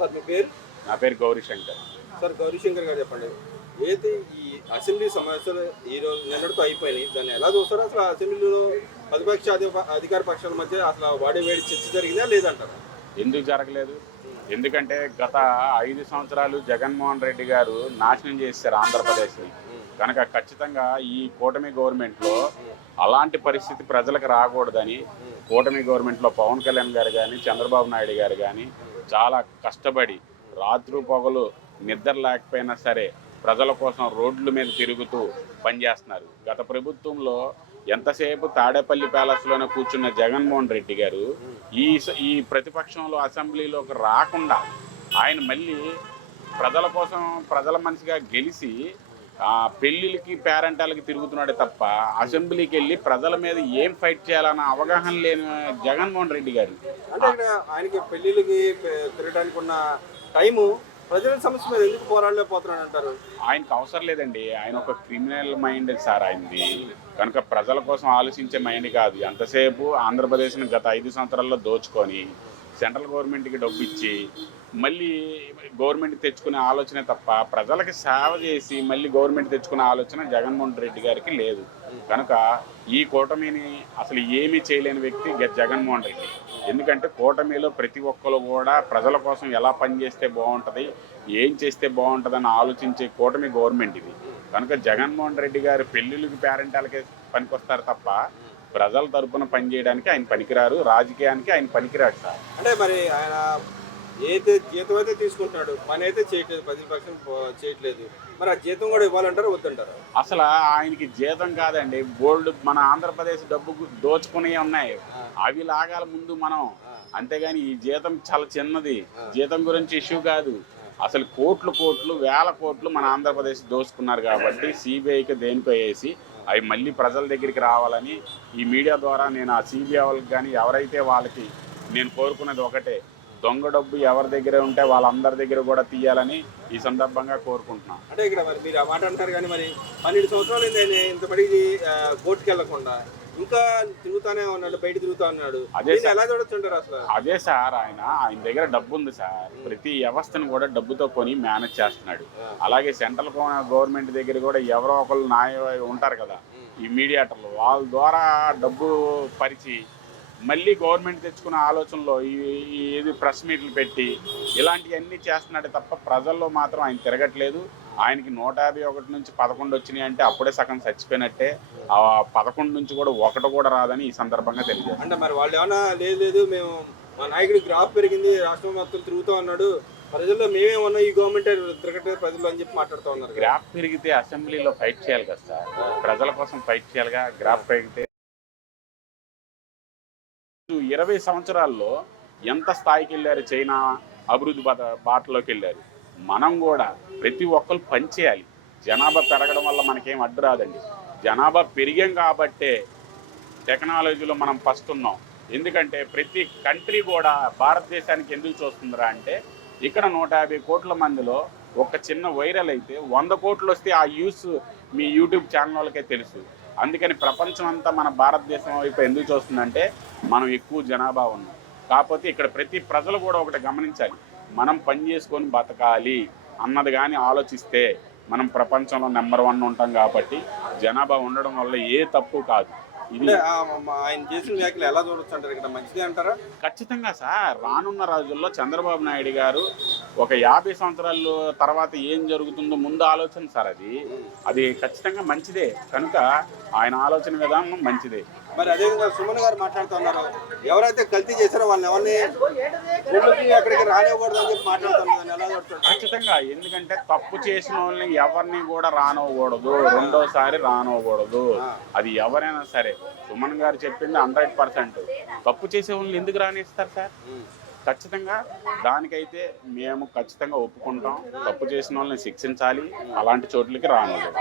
Sir మీ పేరు? నా పేరు గౌరీశంకర్. సార్ గౌరీశంకర్ గారు చెప్పండి. ఏది ఈ అసెంబ్లీ సమావేశాలు ఈరోజు నిన్నటితో అయిపోయినాయి. దాన్ని ఎలా చూస్తారో అసలు అసెంబ్లీలో ప్రతిపక్ష అధికార పక్షాల మధ్య అసలు వాడి వేడి చర్చ జరిగిందా లేదంటారా? ఎందుకు జరగలేదు? ఎందుకంటే గత 5 సంవత్సరాలు జగన్మోహన్ రెడ్డి గారు నాశనం చేశారు ఆంధ్రప్రదేశ్ని. కనుక ఖచ్చితంగా ఈ కూటమి గవర్నమెంట్లో అలాంటి పరిస్థితి ప్రజలకు రాకూడదని కూటమి గవర్నమెంట్లో పవన్ కళ్యాణ్ గారు కానీ చంద్రబాబు నాయుడు గారు కానీ చాలా కష్టపడి రాత్రి పగలు నిద్ర లేకపోయినా సరే ప్రజల కోసం రోడ్ల మీద తిరుగుతూ పనిచేస్తున్నారు. గత ప్రభుత్వంలో ఎంతసేపు తాడేపల్లి ప్యాలెస్లోనే కూర్చున్న జగన్మోహన్ రెడ్డి గారు ఈ ప్రతిపక్షంలో అసెంబ్లీలోకి రాకుండా ఆయన మళ్ళీ ప్రజల కోసం ప్రజల మనిషిగా గెలిచి పెళ్ళిళ్ళకి పేరెంటాలకి తిరుగుతున్నాడే తప్ప అసెంబ్లీకి వెళ్ళి ప్రజల మీద ఏం ఫైట్ చేయాలన్న అవగాహన లేని జగన్మోహన్ రెడ్డి గారు. అంటే ఆయనకి పెళ్ళిళ్ళకి తిరగడానికి ఉన్న టైము ప్రజల సమస్య మీద ఎందుకు పోరాడలేకపోతున్నాడు అంటారు? ఆయనకు అవసరం లేదండి. ఆయన ఒక క్రిమినల్ మైండ్ సార్ ఆయనది. కనుక ప్రజల కోసం ఆలోచించే మైండ్ కాదు. ఎంతసేపు ఆంధ్రప్రదేశ్ని గత 5 సంవత్సరాల్లో దోచుకొని సెంట్రల్ గవర్నమెంట్కి డబ్బు ఇచ్చి మళ్ళీ గవర్నమెంట్ తెచ్చుకునే ఆలోచనే తప్ప ప్రజలకి సేవ చేసి మళ్ళీ గవర్నమెంట్ తెచ్చుకునే ఆలోచన జగన్మోహన్ రెడ్డి గారికి లేదు. కనుక ఈ కూటమిని అసలు ఏమీ చేయలేని వ్యక్తి జగన్మోహన్ రెడ్డి. ఎందుకంటే కూటమిలో ప్రతి ఒక్కరు కూడా ప్రజల కోసం ఎలా పనిచేస్తే బాగుంటుంది, ఏం చేస్తే బాగుంటుందని ఆలోచించే కూటమి గవర్నమెంట్ ఇది. కనుక జగన్మోహన్ రెడ్డి గారు పెళ్ళిళ్ళకి పేరెంటాలకే పనికొస్తారు తప్ప ప్రజల తరపున పనిచేయడానికి ఆయన పనికిరారు, రాజకీయానికి ఆయన పనికిరాడు సార్. అంటే మరి ఆయన ఏదైతే జీతం అయితే తీసుకుంటున్నాడు, పని అయితే చేయట్లేదు, 10% చేయట్లేదు. మరి ఆ జీతం కూడా ఇవ్వాలంటారా వద్దంటారా? అసలు ఆయనకి జీతం కాదండి, గోల్డ్ మన ఆంధ్రప్రదేశ్ డబ్బు దోచుకునే ఉన్నాయి, అవి లాగాల ముందు మనం. అంతేగాని ఈ జీతం చాలా చిన్నది, జీతం గురించి ఇష్యూ కాదు. అసలు కోట్లు వేల కోట్లు మన ఆంధ్రప్రదేశ్ దోచుకున్నారు కాబట్టి సిబిఐకి దేనికో వేసి అవి మళ్ళీ ప్రజల దగ్గరికి రావాలని ఈ మీడియా ద్వారా నేను ఆ సిబిఐ వాళ్ళకి కానీ ఎవరైతే వాళ్ళకి నేను కోరుకున్నది ఒకటే, దొంగ డబ్బు ఎవరి దగ్గర ఉంటే వాళ్ళందరి దగ్గర కూడా తీయాలని ఈ సందర్భంగా కోరుకుంటున్నాను. అంటే ఇక్కడ మరి మీరు ఆ మాట అంటారు కానీ మరి 12 సంవత్సరాలు ఇంతపడికి కోర్టుకి వెళ్లకుండా ఇంకా తిరుగుతానే ఉన్నాడు, బయట తిరుగుతా ఉన్నాడు. అదే ఎలా చూడొచ్చుంటారు అసలు? అదే సార్, ఆయన దగ్గర డబ్బు ఉంది సార్. ప్రతి వ్యవస్థను కూడా డబ్బుతో కొని మేనేజ్ చేస్తున్నాడు. అలాగే సెంట్రల్ గవర్నమెంట్ దగ్గర కూడా ఎవరో ఒకళ్ళు ఉంటారు కదా ఈ మీడియేటర్లు, వాళ్ళ ద్వారా డబ్బు పరిచి మళ్ళీ గవర్నమెంట్ తెచ్చుకున్న ఆలోచనలో ఇది ప్రెస్ మీట్లు పెట్టి ఇలాంటివన్నీ చేస్తున్నాడే తప్ప ప్రజల్లో మాత్రం ఆయన తిరగట్లేదు. ఆయనకి 151 నుంచి 11 వచ్చినాయి అంటే అప్పుడే సగం చచ్చిపోయినట్టే. ఆ 11 నుంచి కూడా 1 కూడా రాదని ఈ సందర్భంగా తెలియజేస్తారు. అంటే మరి వాళ్ళు ఏమన్నా లేదు మేము మా నాయకుడి గ్రాఫ్ పెరిగింది, రాష్ట్రం మొత్తం తిరుగుతూ ఉన్నాడు, ప్రజల్లో మేమేమన్నా ఈ గవర్నమెంట్ తిరగట్లేదు ప్రజలు అని చెప్పి మాట్లాడుతూ ఉన్నారు. గ్రాఫ్ పెరిగితే అసెంబ్లీలో ఫైట్ చేయాలి కదా సార్, ప్రజల కోసం ఫైట్ చేయాలిగా. గ్రాఫ్ పెరిగితే 20 సంవత్సరాల్లో ఎంత స్థాయికి వెళ్ళారు, చైనా అభివృద్ధి బాటలోకి వెళ్ళారు. మనం కూడా ప్రతి ఒక్కరు పనిచేయాలి. జనాభా పెరగడం వల్ల మనకేం అడ్డు రాదండి. జనాభా పెరిగాం కాబట్టే టెక్నాలజీలో మనం ఫస్ట్ ఉన్నాం. ఎందుకంటే ప్రతి కంట్రీ కూడా భారతదేశానికి ఎందుకు చూస్తుందిరా అంటే ఇక్కడ 150 కోట్ల మందిలో ఒక చిన్న వైరల్ అయితే 100 కోట్లు వస్తే ఆ యూస్ మీ యూట్యూబ్ ఛానల్ వాళ్ళకే తెలుసు. అందుకని ప్రపంచం అంతా మన భారతదేశం వైపు ఎందుకు చూస్తుందంటే మనం ఎక్కువ జనాభా ఉన్నాం. కాకపోతే ఇక్కడ ప్రతి ప్రజలు కూడా ఒకటి గమనించాలి, మనం పని చేసుకొని బతకాలి అన్నది కానీ ఆలోచిస్తే మనం ప్రపంచంలో నెంబర్ 1 ఉంటాం. కాబట్టి జనాభా ఉండడం వల్ల ఏ తప్పు కాదు. ఇది ఆయన చేసిన వ్యాఖ్యలు ఎలా చూడొచ్చు అంటారు? ఇక్కడ మంచిది అంటారా? ఖచ్చితంగా సార్, రానున్న రోజుల్లో చంద్రబాబు నాయుడు గారు ఒక 50 సంవత్సరాల తర్వాత ఏం జరుగుతుందో ముందు ఆలోచన సార్. అది ఖచ్చితంగా మంచిదే. కనుక ఆయన ఆలోచన విధానం మంచిదే. మరి అదేవిధంగా సుమన్ గారు మాట్లాడుతున్నారు, ఎవరైతే కల్తీ చేశారో వాళ్ళని ఎవరిని అక్కడికి రానివ్వకూడదు అని చెప్పి మాట్లాడుతున్నారు. ఎలా చూడొచ్చు? ఖచ్చితంగా, ఎందుకంటే తప్పు చేసిన వాళ్ళని ఎవరిని కూడా రానివ్వకూడదు, రెండోసారి రానివ్వకూడదు. అది ఎవరైనా సరే. సుమన్ గారు చెప్పింది 100%. తప్పు చేసే వాళ్ళని ఎందుకు రానిస్తారు సార్? ఖచ్చితంగా దానికైతే మేము ఖచ్చితంగా ఒప్పుకుంటాం. తప్పు చేసిన వాళ్ళని శిక్షించాలి, అలాంటి చోట్లకి రానివ్వలేదు.